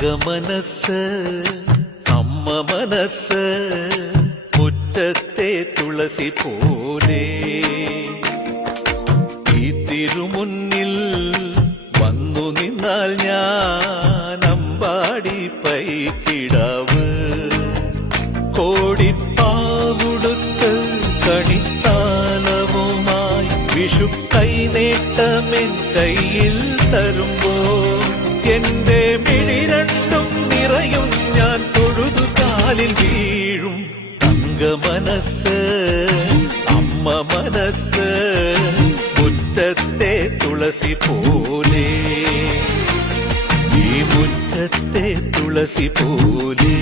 തങ്കമനസ് അമ്മ മനസ് മുറ്റത്തെ തുളസി പോലെ ഈ തിരുമുന്നിൽ വന്നു നിന്നാൽ ഞാൻ അമ്പാടി പൈക്കിടാവ് കോടിപ്പാവുടുത്ത് കണിത്താലവുമായി വിഷു കൈനേട്ടമെൻ കയ്യിൽ തരുമ്പോൾ എന്റെ മിഴി രണ്ടും നിറയും ഞാൻ തൊഴുതു കാലിൽ വീഴും തങ്കമനസ് അമ്മ മനസ് മുറ്റത്തെ തുളസി പോലെ ഈ മുറ്റത്തെ തുളസി പോലെ